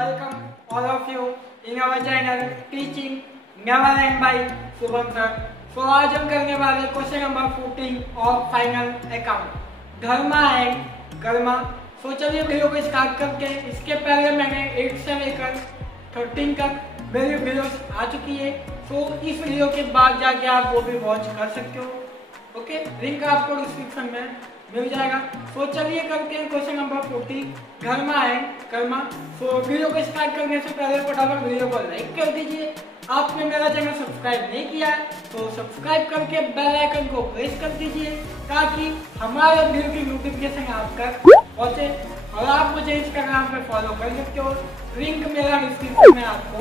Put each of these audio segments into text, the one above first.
welcome all of you in our channel teaching never end by Shubham sir. तो आज हम करने वाले question number 14 of final account Dharma and Karma. तो चलिए वीडियो को स्टार्ट करके इसके पहले मैंने 8 से लेकर 13 तक मेरी वीडियोस आ चुकी है। तो इस वीडियो के बाद जाके आप वो भी वॉच कर सकते हो। ओके, लिंक आपको डिस्क्रिप्शन में मिल जाएगा। तो चलिए करते हैं question number 14 Dharma and Karma. तो वीडियो को स्टार्ट करने से पहले फटाफट वीडियो को लाइक कर दीजिए। आपने मेरा चैनल सब्सक्राइब नहीं किया तो सब्सक्राइब करके बेल आइकन को प्रेस कर दीजिए ताकि हमारे वीडियो की नोटिफिकेशन आप तक पहुंचे। और आप मुझे इंस्टाग्राम पे फॉलो कर सकते हो, लिंक मेरा डिस्क्रिप्शन में आपको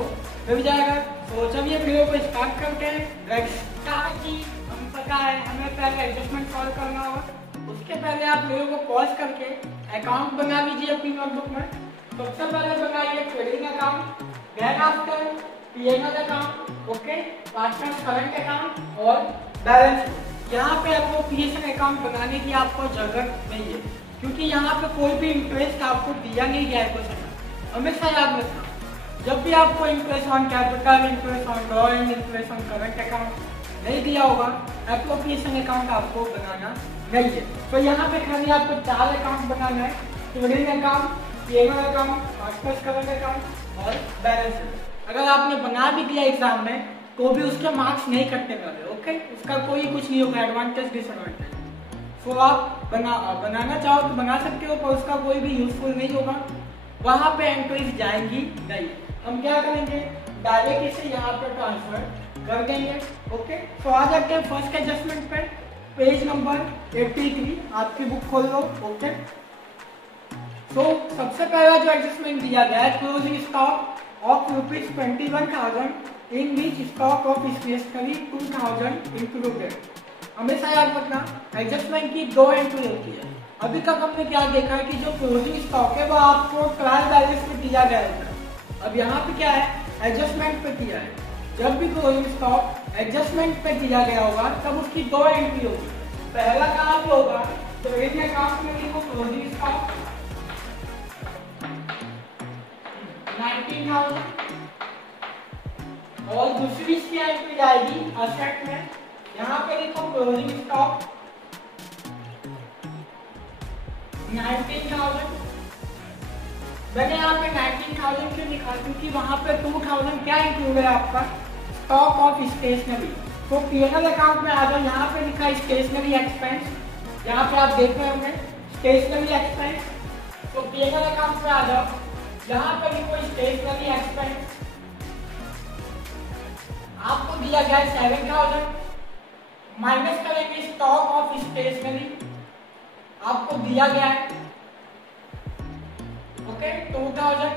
मिल जाएगा। तो चलिए वीडियो को स्टार्ट करते हैं। हम पता है हमें पहले एडजस्टमेंट सॉल्व करना होगा। उसके पहले आप वीडियो को पॉज करके अकाउंट बना लीजिए अपनी नोटबुक में। सबसे पहले बनाइए trading account, then after PNL account, okay, partner current account और बैलेंस। यहाँ पे आपको पीएसएन अकाउंट बनाने की आपको जरूरत नहीं है क्योंकि यहाँ पे कोई भी इंटरेस्ट आपको दिया नहीं गया है क्वेश्चन। हमेशा याद रखना, जब भी आपको interest on capital, interest on drawing, interest on current account नहीं दिया होगा, एप्लीकेशन अकाउंट आपको बनाना नहीं है। तो यहाँ पे खाली आपको 4 अकाउंट बनाना है, trading account, PNL account, partner current account और बैलेंस। अगर आपने बना भी दिया एग्जाम में तो भी उसके मार्क्स नहीं कटने वाले। ओके, उसका कोई कुछ नहीं होगा, एडवांटेज डिसएडवांटेज। तो आप बनाना चाहो तो बना सकते हो पर उसका कोई भी यूजफुल नहीं होगा, वहां पे एंट्रीज जाएंगी नहीं। हम क्या करेंगे, डायरेक्ट इसे यहाँ पे ट्रांसफर कर देंगे। ओके, तो आ जाते हैं फर्स्ट एडजस्टमेंट पे, पेज नंबर 83। आपकी बुक खोल लो। ओके, तो सबसे पहला जो एडजस्टमेंट दिया गया है, closing stock of ₹21,000 in which stock of stationery 2,000 included। हमेशा याद रखना एडजस्टमेंट की 2 एंट्री होती है। अभी तक हमने क्या देखा है कि जो क्लोजिंग स्टॉक है वो आपको ट्रायल बैलेंस में दिया गया है। अब यहाँ पे क्या है, एडजस्टमेंट पे किया है। जब भी क्लोजिंग स्टॉक एडजस्टमेंट पे दिया गया होगा तब उसकी 2 एंट्री होगी। पहला काम जो होगा तो ट्रेडिंग अकाउंट में लिखो क्लोजिंग स्टॉक 19,000 और दूसरी इसकी एंट्री जाएगी असेट में। यहाँ पे लिखो क्लोजिंग स्टॉक 19,000। मैंने यहाँ पे 19,000 क्यों लिखा, क्योंकि वहां पे 2,000 क्या इंक्लूड है आपका, स्टॉक ऑफ स्टेशनरी। तो पीएनएल अकाउंट में आ जाओ, यहाँ पे लिखा स्टेशनरी एक्सपेंस। यहाँ पे आप देख रहे होंगे स्टेशनरी एक्सपेंस। तो पीएनएल अकाउंट में आ जाओ, यहाँ पे भी कोई स्टेशनरी एक्सपेंस आपको दिया गया है 7,000, माइनस करेंगे स्टॉक ऑफ स्टेशनरी आपको दिया गया है ओके 2,000।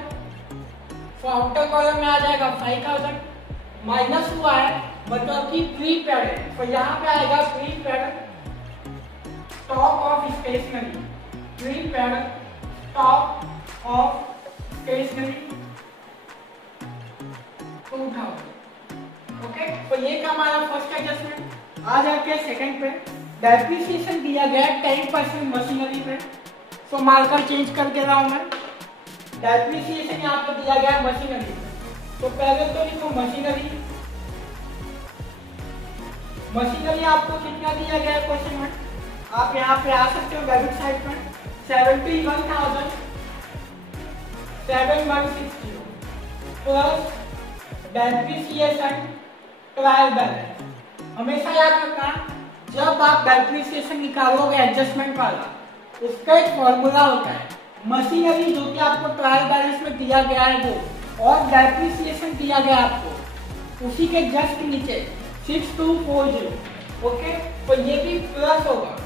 तो आउटर कॉलम में आ जाएगा 5,000, माइनस हुआ है मतलब कि प्रीपेड है। तो यहाँ पे आएगा prepaid stock of stationery, prepaid stock of stationery 2,000। Okay, तो ये था हमारा फर्स्ट एडजस्टमेंट। आ जाके सेकंड पे, डेप्रिसिएशन दिया गया है 10% मशीनरी पे। तो मार्कर चेंज कर दे रहा हूं मैं। डेप्रिसिएशन यहाँ पे दिया गया है मशीनरी पे। तो पहले तो लिखो मशीनरी। मशीनरी आपको कितना दिया गया है क्वेश्चन में, आप यहाँ पे आ सकते हो डेबिट साइड में 71,760 प्लस डेप्रिसिएशन ट्रायल बैलेंस। हमेशा याद रखना, जब आप डेप्रिसिएशन निकालोगे एडजस्टमेंट वाला, उसका एक फॉर्मूला होता है। मशीनरी जो कि आपको ट्रायल बैलेंस में दिया गया है वो, और डेप्रिसिएशन दिया गया आपको उसी के जस्ट नीचे 6240। ओके, तो ये भी प्लस होगा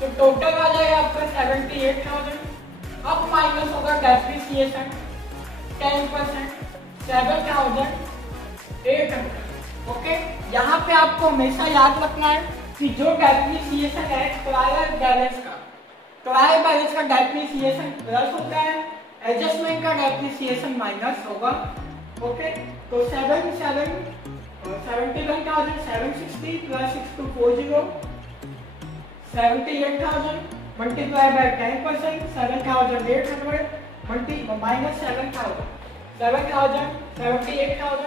तो टोटल आ जाएगा आपका 78,000। अब माइनस होगा डेप्रिसिएशन 10% 7,800। ओके, यहाँ पे आपको हमेशा याद रखना है कि जो डेप्रिसिएशन है ट्रायल बैलेंस का डेप्रिसिएशन प्लस होता है, एडजस्टमेंट का डेप्रिसिएशन माइनस होगा। ओके, तो 71,760 प्लस 6240 78,000 मल्टीप्लाई बाय 10% 7,800 माइनस 7,000, 78,000,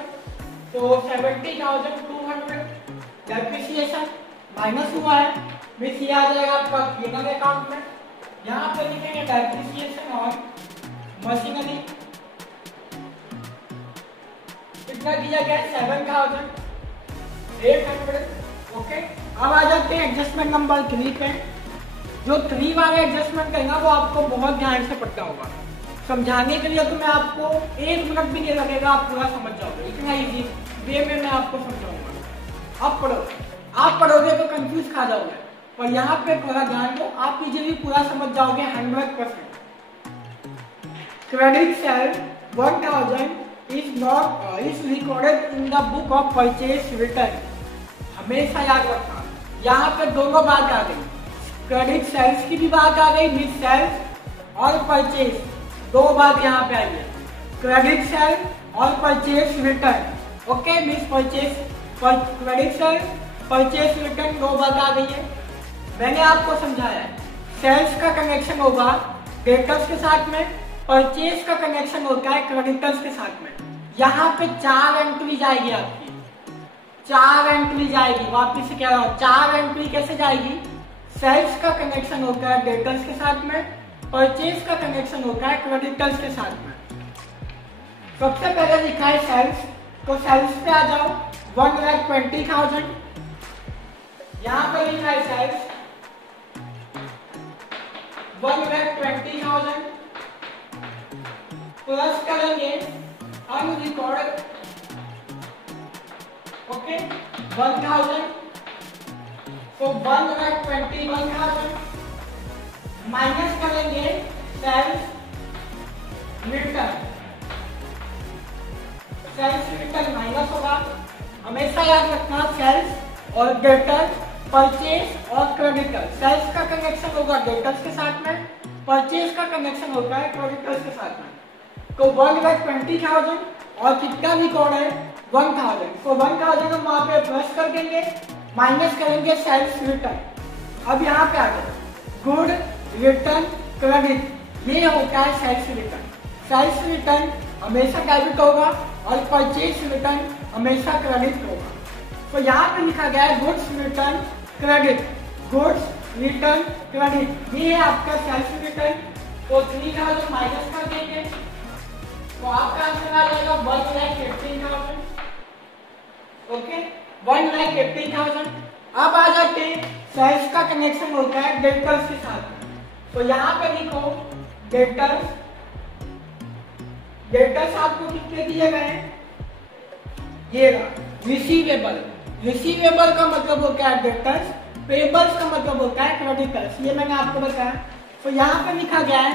तो 70,200 डेप्रिसिएशन माइनस हुआ है, मिस ये आ जाएगा आपका P&L अकाउंट में। यहाँ पे लिखेंगे डेप्रिसिएशन ऑन मशीनरी, कितना दिया गया है 7,800। ओके, अब आ जाते हैं एडजस्टमेंट नंबर 3 पे। जो 3 वाला एडजस्टमेंट करेंगे वो आपको बहुत ध्यान से पढ़ना होगा। समझाने के लिए तो मैं आपको 1 मिनट भी नहीं लगेगा, आप पूरा समझ जाओगे, इतना इजी वे में मैं आपको समझाऊंगा। अब पढ़ो, आप पढ़ोगे तो कंफ्यूज खा जाओगे, पर यहाँ पे थोड़ा ध्यान दो, आप इजीली पूरा समझ जाओगे 100%। Credit sale 1,000 is recorded in the book of purchase return। हमेशा याद रखना, यहाँ पे दोनों बात आ गई, क्रेडिट सेल्स की भी बात आ गई, मिस सेल्स और परचेज, दो बात यहाँ पे आई है, क्रेडिट सेल और purchase return. Okay, miss purchase credit sale purchase return दो बात आ गई है। मैंने आपको समझाया है, सेल्स का कनेक्शन होगा डेटर्स के साथ में, परचेज का कनेक्शन होता है क्रेडिटर्स के साथ में। यहाँ पे 4 एंट्री जाएगी आपकी, 4 एंट्री जाएगी, वापिस से क्या रहा, 4 एंट्री कैसे जाएगी, सेल्स का कनेक्शन होता है डेटर्स के साथ में, परचेज का कनेक्शन होता है क्रेडिटर्स के साथ में। सबसे पहले लिखा है सेल्स, तो सेल्स पे आ जाओ, 1,20,000, यहाँ पे लिखा है सेल्स 1,20,000, प्लस करेंगे अनरिकॉर्डेड, ओके 1,000, तो 1,21,000 माइनस करेंगे sales return, sales return minus होगा। हमेशा याद रखना सेल्स और डेटर, परचेज और क्रेडिटर, सेल्स का कनेक्शन होगा डेटर्स के साथ में, परचेज का कनेक्शन होता है क्रेडिटर्स के साथ में। तो 1,20,000 और कितना रिकॉर्ड है 1,000, तो 1,000 हम वहां पे प्लस कर देंगे, माइनस करेंगे सेल्स रिटर्न। अब यहाँ पे आ गया गुड रिटर्न क्रेडिट, ये होता है सेल्स रिटर्न। सेल्स रिटर्न हमेशा डेबिट होगा और परचेज रिटर्न हमेशा क्रेडिट होगा। तो यहाँ पे लिखा गया है goods return credit, goods return credit, ये है आपका सेल्स रिटर्न। तो 3,000 माइनस कर देंगे, तो आपका आंसर आ जाएगा 1,15,000। ओके, 1,15,000। अब आ जाते हैं सेल्स का कनेक्शन होता है डेटर्स के साथ, तो यहाँ पे लिखो डेटर्स, डेटर्स आपको कितने दिए गए हैं, ये रिसीवेबल, रिसीवेबल का मतलब होता है डेटर्स, पेबल्स का मतलब होता है क्रेडिटर्स, ये मैंने आपको बताया। तो यहाँ पे लिखा गया है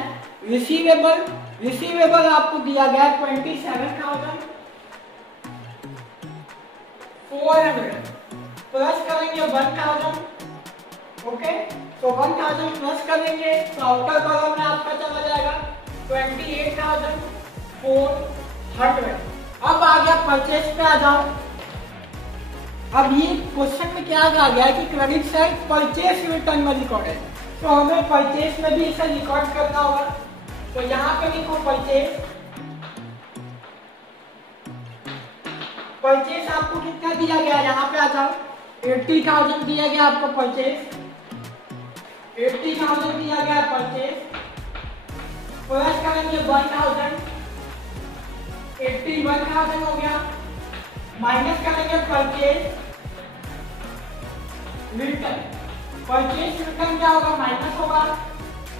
रिसीवेबल, रिसीवेबल आपको दिया गया है 27,400, प्लस करेंगे 1,000, ओके, तो 1,000 प्लस करेंगे तो आउटर कॉलम में आपका चला जाएगा 28,400। अब आ गया परचेज पे, आ जाओ। अब ये क्वेश्चन में क्या आ गया कि क्रेडिट साइड परचेज रिटर्न में रिकॉर्ड है, तो हमें परचेज में भी इसे रिकॉर्ड करना होगा। तो यहाँ पे लिखो परचेज, परचेज आपको कितना दिया गया, यहाँ पे आ जाओ 80,000 दिया गया आपको परचेज, 80,000 दिया गया परचेज, प्लस करेंगे 1,000, 81,000 हो गया, माइनस करेंगे परचेज रिटर्न, परचेज रिटर्न क्या होगा, माइनस होगा।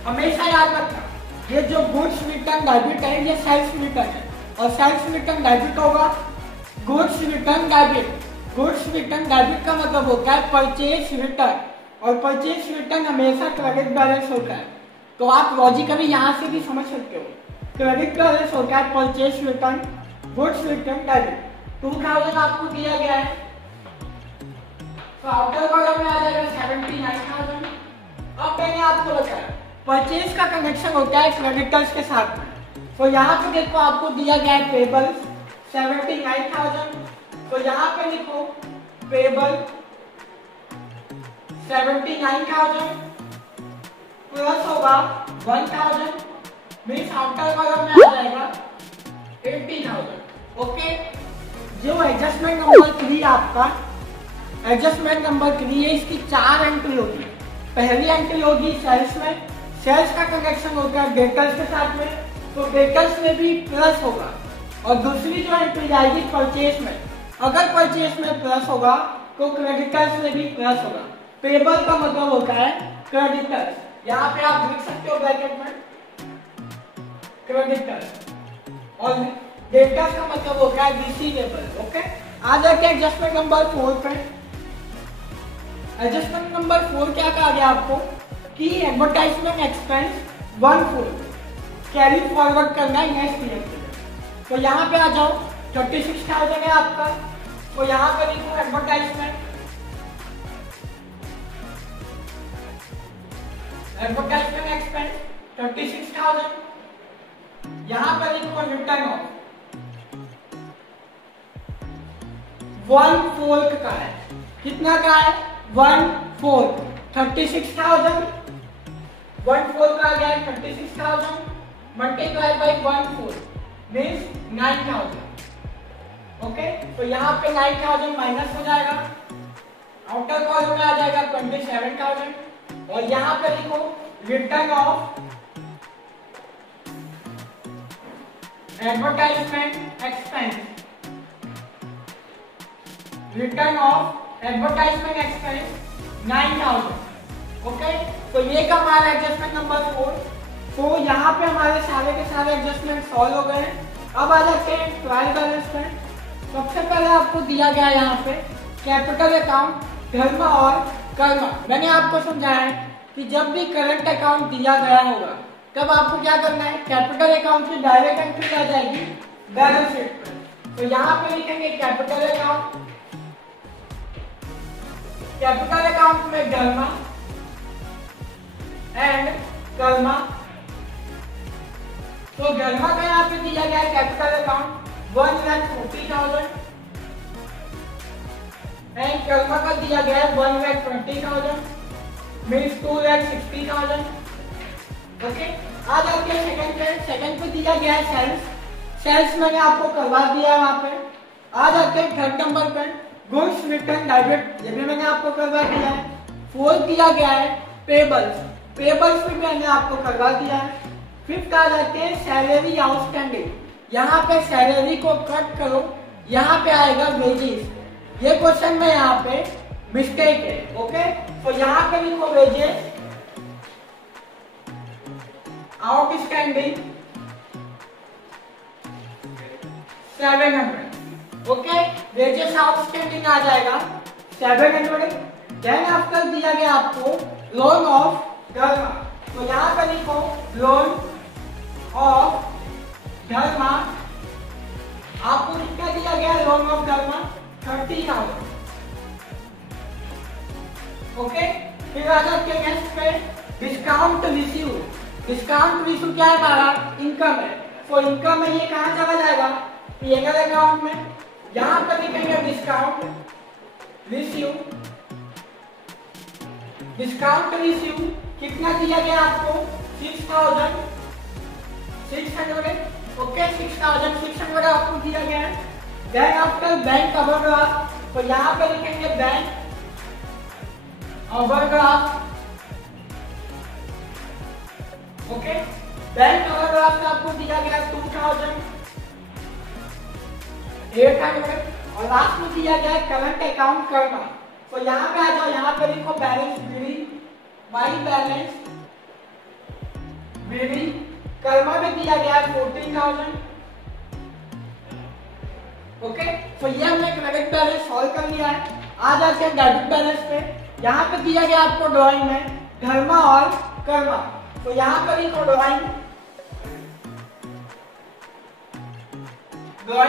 हमेशा याद रखना ये जो गुड्स रिटर्न डेबिट है ये सेल्स रिटर्न है, और सेल्स रिटर्न डेबिट होगा, goods return debit, goods return debit का मतलब होता है परचेज रिटर्न, और परचेज रिटर्न हमेशा क्रेडिट बैलेंस होता है। तो आप लॉजिकली यहाँ से भी समझ सकते हो, क्रेडिट बैलेंस होता है purchase return, goods return debit. 2,000 आपको दिया गया है, तो आउटर कॉलम में आ जाएगा 79,000। अब मैंने आपको बताया परचेज का कनेक्शन होता है क्रेडिटर्स के साथ में, तो यहाँ पे देखो आपको दिया गया है पेबल्स 79,000, तो यहाँ पे लिखो पेबल 79,000 प्लस होगा 1,000 मीन्स आउटर कॉलम में आ जाएगा 80,000। ओके, जो एडजस्टमेंट नंबर 3 आपका एडजस्टमेंट नंबर 3 है, इसकी 4 एंट्री होगी। पहली एंट्री होगी सेल्स में, सेल्स का कनेक्शन होता है डेटर्स के साथ में, तो डेटर्स में भी प्लस होगा। और दूसरी जो एंट्री आएगी परचेस में, अगर परचेस में प्लस होगा तो क्रेडिटर्स में भी प्लस होगा। पेबल का मतलब होता है क्रेडिटर्स, यहाँ पे आप लिख सकते हो ब्रैकेट में क्रेडिटर्स, और डेटर्स का मतलब होता है रिसीवेबल। ओके, आ जाते हैं एडजस्टमेंट नंबर 4 पे। एडजस्टमेंट नंबर 4 क्या कहा गया आपको कि एडवर्टाइजमेंट एक्सपेंस 1/4 कैरी फॉरवर्ड करना है नेक्स्ट ईयर के लिए। तो यहाँ पे आ जाओ, 36,000 है आपका, तो यहाँ पे लिखो एडवर्टाइजमेंट एक्सपेंस 36,000। यहाँ पे लिखो रिटर्न ऑफ 1/4 का है। कितना का है? 1/4। 36,000 1/4 का आ गया 36,000 मल्टीप्लाई बाई 1/4 मीन्स 9,000। ओके, तो यहाँ पे 9,000 माइनस हो जाएगा, आउटर कॉलम में आ जाएगा 27,000, और यहाँ पे लिखो return of advertisement expense, return of advertisement expense 9,000। Okay, तो ये का हमारा एडजस्टमेंट नंबर 4। तो यहाँ पे हमारे सारे के सारे एडजस्टमेंट सॉल्व हो गए। अब आ जाते हैं ट्रायल बैलेंस पे। सबसे पहले आपको दिया गया यहाँ पे कैपिटल अकाउंट, धर्म और कर्म। मैंने आपको समझाया है कि जब भी करंट अकाउंट दिया गया होगा तब आपको क्या करना है, कैपिटल अकाउंट की डायरेक्ट एंट्री आ जाएगी बैलेंस शीट पे। तो यहाँ पे लिखेंगे कैपिटल अकाउंट में धर्म एंड कर्म। तो धर्म का यहाँ पे दिया गया है कैपिटल अकाउंट 1,40,000 एंड कर्म का दिया गया है 1,20,000 मीन्स 2,60,000। ओके, आ जाते हैं सेकंड पे। सेकंड पे दिया गया है सेल्स मैंने आपको करवा दिया है वहां पे। आ जाते हैं थर्ड नंबर पे, गुड्स रिटर्न डेबिट, ये भी मैंने आपको करवा दिया है। फोर्थ दिया गया है पेबल्स भी मैंने आपको करवा दिया है। फिफ्थ आ जाते हैं सैलरी आउटस्टैंडिंग, यहाँ पे सैलरी को कट करो, यहाँ पे आएगा वेजेस। ये क्वेश्चन में यहाँ पे मिस्टेक है। ओके, तो यहाँ पे लिखो wages outstanding 700। Okay, wages outstanding आ जाएगा 700। देन आफ्टर दिया गया आपको लोन ऑफ धर्म, तो यहाँ पे लिखो लोन ऑफ धर्म। आपको कितना दिया गया लोन ऑफ धर्म 30,000। ओके, फिर आ जाते हैं नेक्स्ट पे डिस्काउंट रिसीव। डिस्काउंट रिसीव क्या है हमारा? इनकम है। तो इनकम में ये कहाँ चला जाएगा? पीएनएल अकाउंट में। यहाँ पर लिखेंगे डिस्काउंट रिसीव कितना दिया गया आपको 6,600। ओके, 6,600 आपको दिया गया है। देन आफ्टर बैंक ओवरड्राफ्ट, तो यहाँ पे लिखेंगे bank overdraft. Okay, bank overdraft आपको दिया गया 2,800 और लास्ट में दिया गया करंट अकाउंट करना। तो यहाँ पे आ जाओ, यहाँ पे लिखो बैलेंस बाई बैलेंस कर्मा में दिया गया 14,000। ओके, तो ये हमने क्रेडिट बैलेंस सॉल्व कर लिया है। आ जाते हैं डेबिट बैलेंस पे। यहाँ पे दिया गया आपको ड्राइंग में धर्मा और कर्मा, तो यहाँ पर लिखो ड्राइंग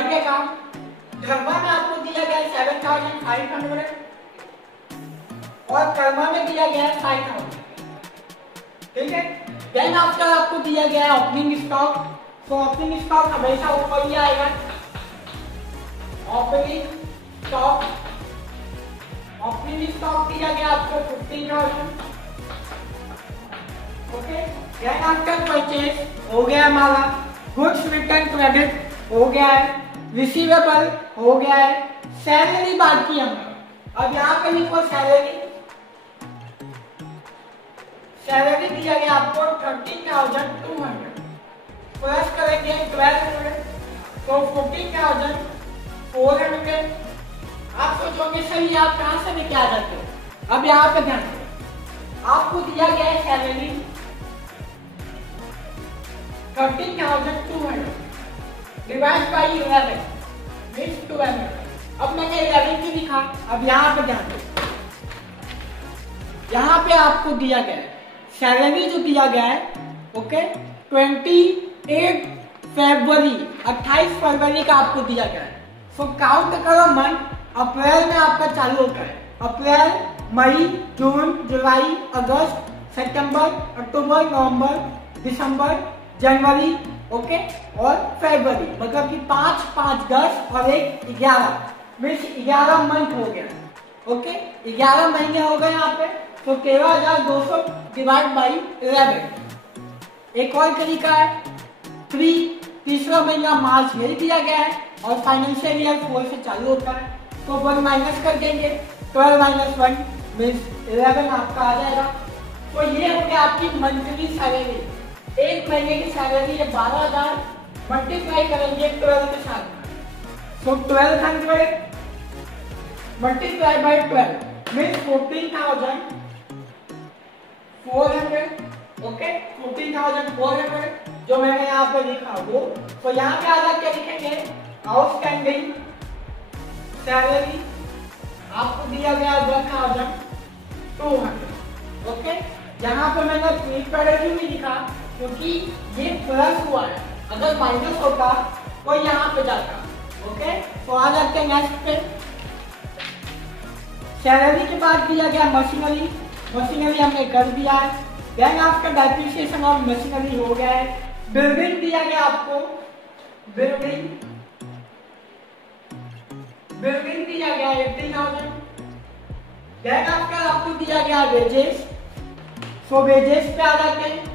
के काम। धर्मा में आपको दिया गया 7,500 और कर्मा में दिया गया 5,000। ठीक है, देन आफ्टर आपको दिया गया है ओपनिंग स्टॉक। तो ओपनिंग स्टॉक हमेशा ऊपर ही आएगा। ओपनिंग स्टॉक दिया गया आपको 15,000। ओके। देन आफ्टर परचेज हो गया हमारा, गुड्स रिटर्न क्रेडिट हो गया है, रिसीवेबल हो गया है, सैलरी बाकी है। अब यहाँ पे लिखो सैलरी, सैलरी दिया गया आपको 13,200 प्लस करेंगे 1200 तो 14,400। आप सोचोगे सही आप कहां से लेके आ जाते हो? अब यहाँ पे ध्यान दो, आपको दिया गया है सैलरी 13,200 डिवाइड बाई 11 मींस 1200। अब मैंने 11 की लिखा। अब यहाँ पे ध्यान दो, यहाँ पे आपको दिया गया है सैलरी जो दिया गया है, ओके 28 फरवरी 28 फरवरी का आपको दिया गया है। सो काउंट करो मंथ, अप्रैल में आपका चालू होता है, अप्रैल, मई, जून, जुलाई, अगस्त, सितंबर, अक्टूबर, नवंबर, दिसंबर, जनवरी, ओके और फरवरी, मतलब कि 5, 5, 10 और 1, 11 मीन्स 11 मंथ हो गया। ओके 11 महीने हो गए यहाँ पे। तो 13,200 डिवाइड बाई 11। एक और तरीका है 3, तीसरा महीना मार्च यही दिया गया है और फाइनेंशियल ईयर 4 से चालू होता है, तो 1 माइनस कर देंगे, 12 माइनस 1 मीन्स 11 आपका आ जाएगा। तो ये हो गया आपकी मंथली सैलरी, एक महीने की सैलरी है 12,000, मल्टीप्लाई करेंगे 12 के साथ, सो 1200 मल्टीप्लाई बाई 12 मीन्स 14,400। ओके 14,400 जो मैंने यहाँ पे लिखा वो, तो यहाँ पे आधा क्या लिखेंगे, आउटस्टैंडिंग सैलरी आपको दिया गया 1,200। ओके यहाँ पे मैंने प्रीपेरेटिव भी लिखा क्योंकि ये प्लस हुआ है, अगर माइनस होता तो यहाँ पे जाता। ओके तो आ जाते हैं नेक्स्ट पे। सैलरी के बाद दिया गया मशीनरी, मशीनरी हमने कर दिया है। देन आपका डेप्रिसिएशन ऑफ मशीनरी हो गया है। बिल्डिंग दिया गया आपको, बिल्डिंग दिया गया 18,000। देन आपको दिया गया वेजेस, सो वेजेस पे आ जाते हैं।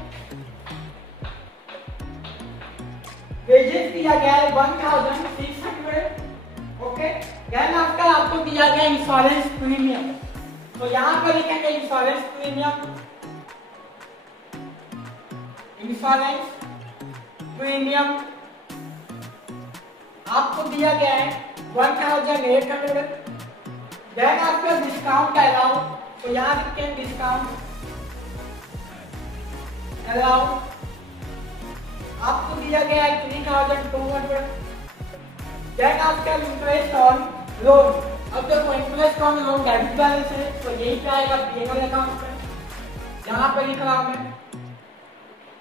वेजेस दिया गया है 1,600। ओके देन आपको दिया गया इंश्योरेंस प्रीमियम, तो यहाँ पर लिखेंगे इंश्योरेंस प्रीमियम, इंश्योरेंस प्रीमियम आपको दिया गया है 1,800। देन आपका डिस्काउंट अलाउ, तो यहाँ लिखते हैं डिस्काउंट अलाउ आपको दिया गया है 3,200। देन आपका इंटरेस्ट ऑन लोन, अब देखो interest on loan debit balance है तो यही पे आएगा पीएनएल अकाउंट पे, यहाँ पे लिख रहा हूं मैं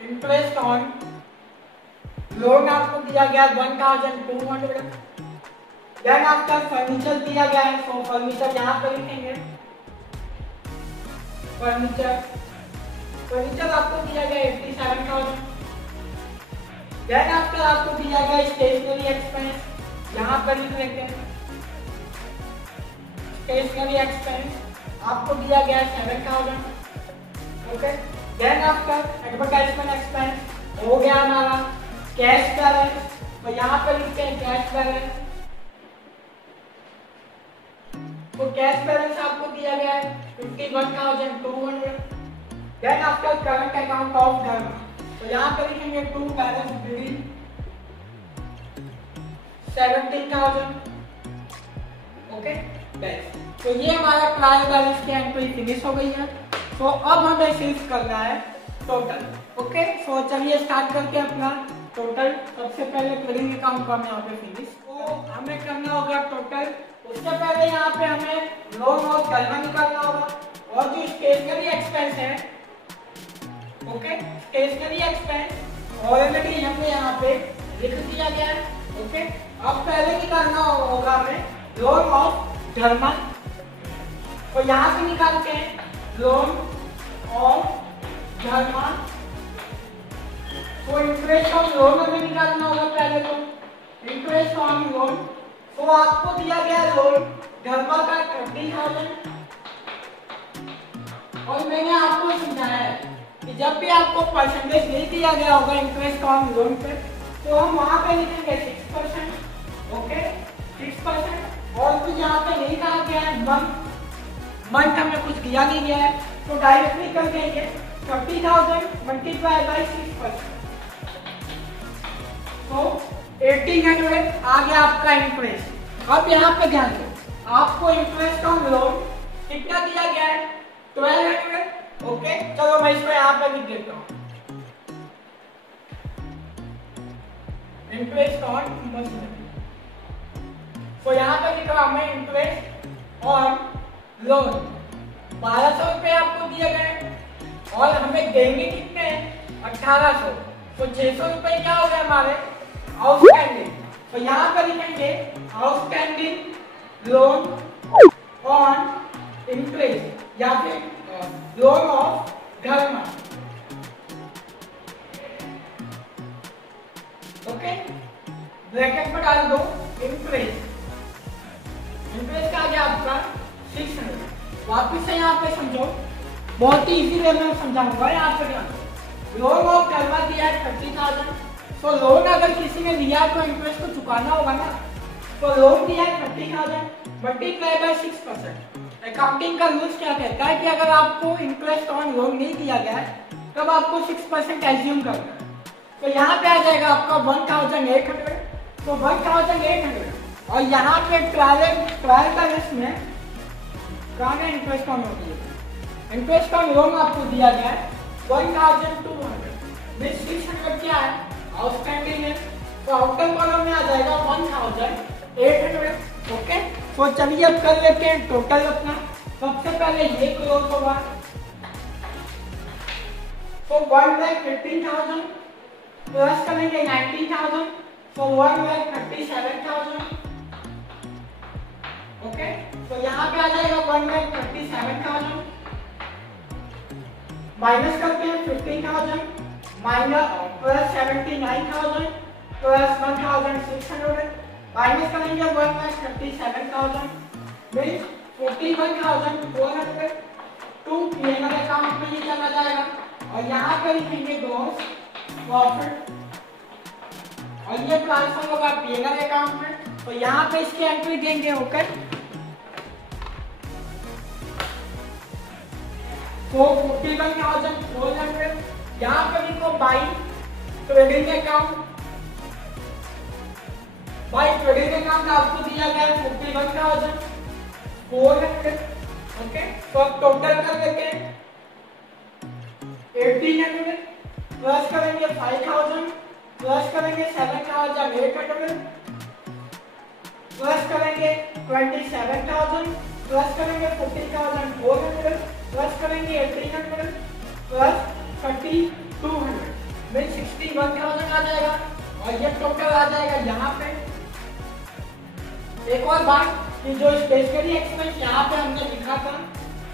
इंटरेस्ट ऑन लोन आपको दिया गया 1,200। देन आपका फर्नीचर दिया गया है, तो फर्नीचर यहाँ पे लिखेंगे फर्नीचर आपको दिया गया 87,000। देन आपको दिया गया स्टेशनरी एक्सपेंस, यहाँ पर लिख लेते हैं स्टेशनरी एक्सपेंस आपको दिया गया 7,000। ओके देन आपका एडवर्टाइजमेंट एक्सपेंस हो गया हमारा। कैश बैलेंस, तो यहाँ पर लिखते हैं कैश बैलेंस, तो कैश बैलेंस आपको दिया गया है 51,200। देन आपका करंट अकाउंट ऑफ धर्मा, तो यहाँ पर लिखेंगे टू बैलेंस बिलिंग 17,000। ओके बस, तो ये हमारा ट्रायल बैलेंस की एंट्री फिनिश हो गई है। तो अब हमें सिर्फ करना है टोटल। ओके सो चलिए स्टार्ट करते हैं अपना टोटल। सबसे पहले ट्रेडिंग अकाउंट को हम यहाँ पे फिनिश, तो हमें करना होगा टोटल। उससे पहले यहाँ पे हमें लोन और कर्मा निकालना होगा, और जो स्टेशनरी एक्सपेंस है, ओके स्टेशनरी एक्सपेंस ऑलरेडी हमने यहाँ पे लिख दिया गया है। ओके अब पहले निकालना होगा हमें लोन ऑफ धर्मा, तो यहाँ से निकालते हैं लोन ऑफ धर्मा। तो इंटरेस्ट ऑन लोन हमें निकालना होगा पहले, तो इंटरेस्ट ऑन लोन, तो आपको दिया गया लोन धर्मा का 30,000, और मैंने आपको समझाया है कि जब भी आपको परसेंटेज नहीं दिया गया होगा इंटरेस्ट ऑन लोन पे, तो हम वहां पे लिखेंगे 6%, ओके 6%। और फिर यहाँ पे नहीं कहा गया है मंथ हमें कुछ दिया नहीं गया है, तो डायरेक्टली कर देंगे 30,000 मल्टीप्लाई बाई 6%, तो 1800 आ गया आपका इंटरेस्ट। अब यहाँ पे ध्यान दो, आपको इंटरेस्ट ऑन लोन कितना दिया गया है 1200, ओके। चलो मैं इसको यहाँ पे लिख देता हूँ, इंटरेस्ट ऑन मशीनरी। तो यहाँ पे लिखा हमें इंटरेस्ट ऑन लोन 1200 रुपए आपको दिए गए और हमें देंगे कितने 1800, तो 600 रुपए क्या हो गए हमारे आउटस्टैंडिंग। तो यहाँ पे लिखेंगे आउटस्टैंडिंग लोन ऑन इंटरेस्ट या फिर loan of Dharma, okay. Bracket में डाल दो इंटरेस्ट, इंटरेस्ट आ गया आपका 600। वापिस से यहाँ पे समझो, बहुत ही इजी वे में समझाऊंगा। यहाँ पे लोन ऑफ धर्मा दिया है 30,000, तो लोन अगर किसी ने लिया तो इंटरेस्ट तो चुकाना होगा ना, तो लोन दिया है 30,000 मल्टीप्लाई बाय 6%। अकाउंटिंग का रूल्स क्या कहता है कि अगर आपको इंटरेस्ट ऑन लोन नहीं दिया गया है तब आपको 6% एज्यूम करना है। तो यहाँ पे आ जाएगा आपका 1,800, तो 1,800 और यहाँ पे 12 का लिस्ट में कहाँ का इंटरेस्ट ऑन होती है, इंटरेस्ट ऑन लोन आपको दिया गया है 1,200, 600 क्या है आउटस्टैंडिंग है, तो आउटर कॉलम में आ जाएगा 1,800, ओके। तो चलिए अब कर लेते हैं टोटल अपना। सबसे पहले ये क्लोज होगा, तो 1,15,000 प्लस करेंगे 19,000, तो 1,37,000, ओके। तो यहाँ पे आ जाएगा 1,37,000, माइनस करते हैं 15,000 माइनस प्लस 79,000 प्लस 1,600, माइनस करेंगे 1,37,000 मीन्स 41,400 टू पीएनएल अकाउंट में ये चला जाएगा और यहाँ पे लिखेंगे ग्रॉस प्रॉफिट और ये ट्रांसफर होगा पीएनएल अकाउंट में, तो यहाँ पे इसकी एंट्री देंगे, ओके। तो 41,400 यहाँ पे लिखो by trading account, by trading account आपको दिया गया है 41,400, ओके। तो अब टोटल कर लेते हैं 1,800 प्लस करेंगे 5,000 प्लस करेंगे 7,800 प्लस करेंगे 27,000 प्लस करेंगे 14,400 प्लस करेंगे 1,800 प्लस 3,200 में 61,000 आ जाएगा और ये टोटल आ जाएगा यहाँ पे। एक और बात कि जो स्टेशनरी एक्सपेंस यहाँ पे हमने लिखा था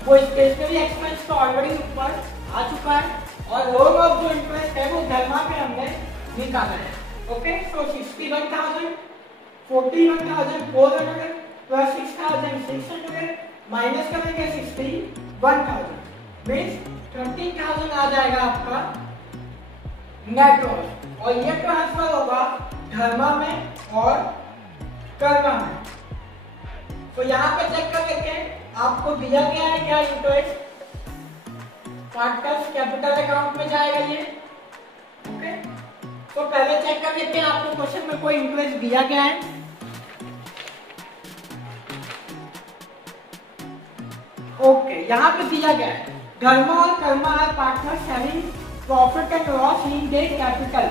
वो स्टेशनरी एक्सपेंस तो ऑलरेडी ऊपर आ चुका है और लोन ऑफ जो इंटरेस्ट है वो धर्मा पे हमने निकाला है, ओके। सो 61,000 41,400 प्लस 6,600 माइनस करेंगे 61,000 मीन्स 13,000 आ जाएगा आपका नेट लॉस और ये ट्रांसफर होगा धर्मा में और कर्मा में। तो यहाँ पे चेक कर लेते हैं आपको दिया गया है क्या इंटरेस्ट, पार्टनर्स कैपिटल अकाउंट में जाएगा ये, ओके। तो पहले चेक कर लेते हैं आपको क्वेश्चन में कोई इंटरेस्ट दिया गया है, ओके। यहाँ पे दिया गया है धर्मा और Karma are partners having profit and loss in their capital,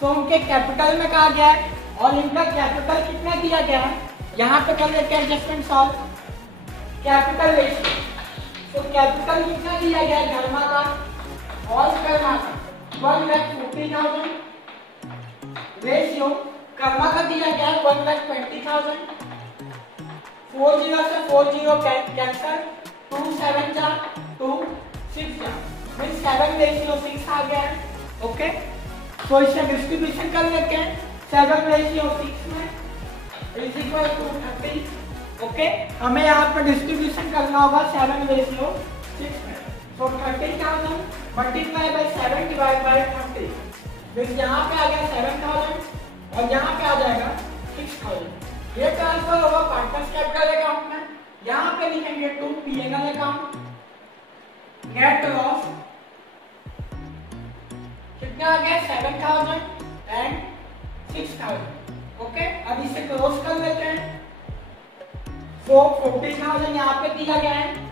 तो उनके कैपिटल में कहा गया है और इनका कैपिटल कितना दिया गया है, यहाँ पे कर लेते हैं एडजस्टमेंट सॉल्व कैपिटल रेशियो। तो कैपिटल कितना दिया गया है धर्मा का और कर्मा का 1,40,000, रेशियो कर्मा का दिया गया है 1,20,000, 40 से 40 कैंसल, 2 7 जा 2 6 जा मींस 7:6 आ गया है, ओके। तो इसे डिस्ट्रीब्यूशन कर लेते हैं 7:6 में इज इक्वल टू 30, ओके। हमें यहाँ पर डिस्ट्रीब्यूशन करना होगा 7:6 में, तो 30,000 मल्टीप्लाई बाय 7 डिवाइड बाय 30, फिर यहाँ पे आ गया 7,000 और यहाँ पे आ जाएगा 6,000। ये ट्रांसफर होगा पार्टनर्स कैपिटल अकाउंट में। यहाँ पे लिखेंगे to P&L account. Net loss कितना आ गया 7,000 एंड 6,000। ओके, अब इसे क्लोज कर लेते हैं। तो 40,000 यहाँ पे दिया गया है,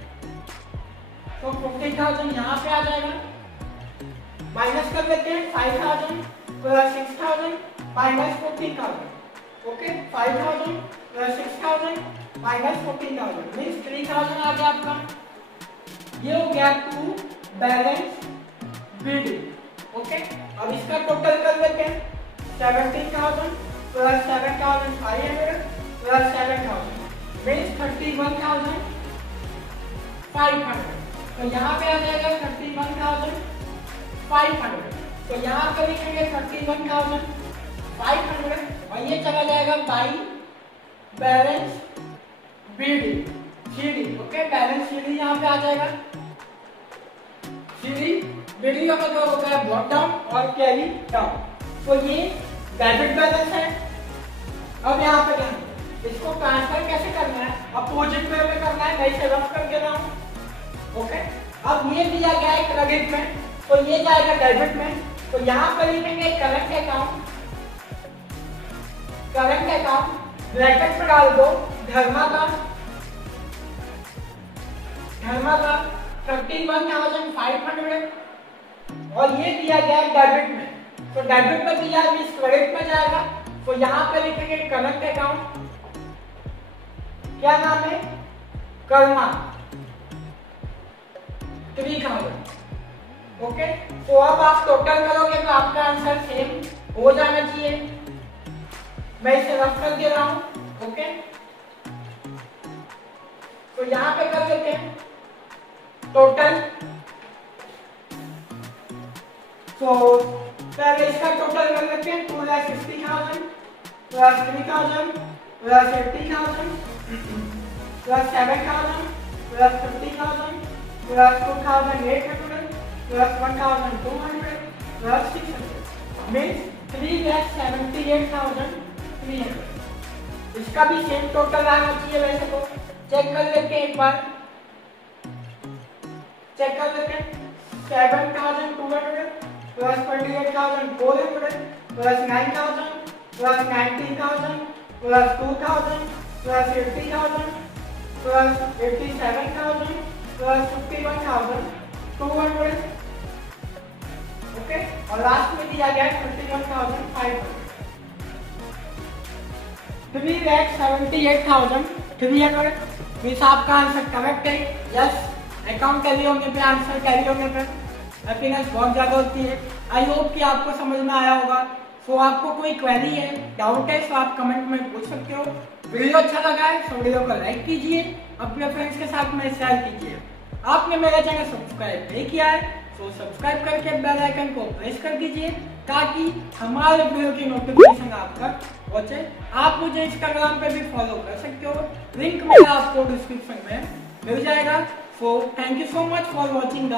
तो 40,000 यहाँ पे आ जाएगा। माइनस कर लेते हैं 5,000 plus 6,000 minus 14,000। Okay, 5,000 plus 6,000 minus 14,000 means 3,000 आ गया आपका। ये हो गया टू बैलेंस बीडी। ओके, अब इसका टोटल कर लेते हैं 17,000 प्लस 7,500 प्लस 7,000 मीन्स 31,500। तो यहाँ पे आ जाएगा 31,500। तो यहाँ पे लिखेंगे 31,500 और ये चला जाएगा by balance BD CD. Okay, balance CD यहाँ पे आ जाएगा। सीडी बीडी का मतलब होता है ब्लॉक डाउन और कैरी डाउन। तो ये डेबिट बैलेंस है। अब यहाँ पे क्या इसको ट्रांसफर कैसे करना है, अपोजिट वे में करना है। मैं इसे रफ करके रहा हूँ। ओके, अब ये दिया गया है क्रेडिट में, तो ये जाएगा डेबिट में। तो यहाँ पर लिखेंगे current account. Current account bracket में डाल दो धर्मा का 31,500 और ये दिया गया है डेबिट में। तो डेबिट में दिया है इस क्रेडिट में जाएगा। तो यहाँ पे लिखेंगे करंट अकाउंट, क्या नाम है, कर्मा 3,000। ओके, तो अब आप टोटल करोगे तो आपका आंसर सेम हो जाना चाहिए। मैं इसे रफ कर दे रहा हूं। ओके, तो यहां पे कर लेते हैं टोटल। तो पहले इसका टोटल कर लेते हैं 2,60,000 plus 3,000 plus 80,000 plus 7,000 plus 50,000 plus 2,800 plus 1,200 plus 600 means 3,78,300। इसका भी सेम टोटल आना चाहिए। वैसे तो चेक कर लेते हैं एक बार, चेक कर लेते हैं 7,200 plus 28,400 plus 9,000 plus 19,000 plus 2,000 plus 80,000 plus 87,000 plus 51,200। Okay, और लास्ट में दिया गया है 31,500। 3,78,300 मीन्स आपका आंसर करेक्ट है। यस, अकाउंट कैरी होने पे, आंसर कैरी होने पे हैप्पीनेस बहुत ज्यादा होती है। आई होप कि आपको समझ में आया होगा। सो आपको कोई क्वेरी है, डाउट है, तो आप कमेंट में पूछ सकते हो। वीडियो अच्छा लगा है तो वीडियो को लाइक कीजिए, अपने फ्रेंड्स के साथ में शेयर कीजिए। आपने मेरा चैनल सब्सक्राइब नहीं किया है तो सब्सक्राइब करके बेल आइकन को प्रेस कर दीजिए ताकि हमारे वीडियो की नोटिफिकेशन आप तक पहुंचे। आप मुझे इंस्टाग्राम पे भी फॉलो कर सकते हो, लिंक मेरा आपको डिस्क्रिप्शन में मिल जाएगा। So thank you so much for watching the